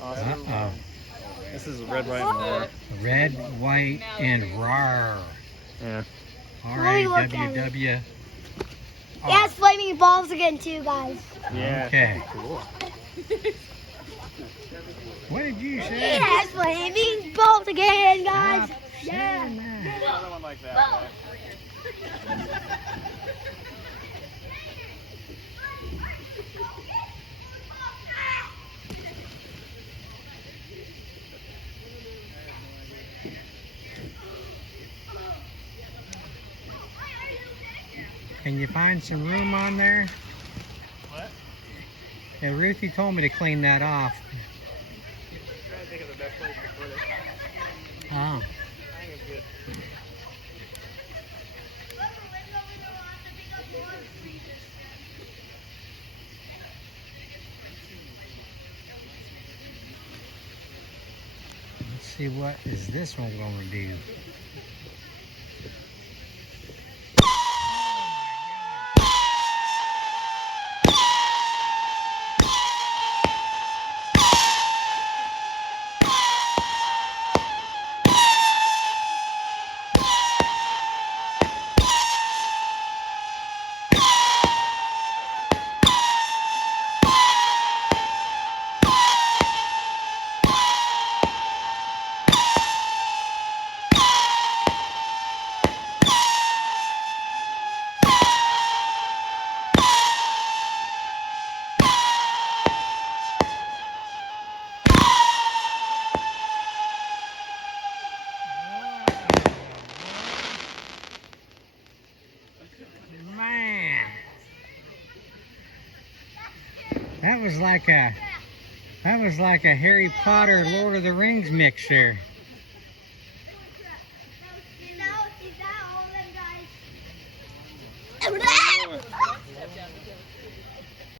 Awesome. Uh-oh. This is red, white, and roar. Red, white, and RAWWWR. Yeah. RAWWWR. Yeah, it's flaming balls again too, guys. Yeah. Okay. Cool. What did you say? Yeah, it's flaming balls again, guys. Stop Yeah. saying that. Another one like that. Can you find some room on there? What? Yeah, Ruthie told me to clean that off. I'm trying to think of the best place to put it. Oh. I think it's good. Let's see, what is this one going to do? Man, that was like a Harry Potter Lord of the Rings mixer.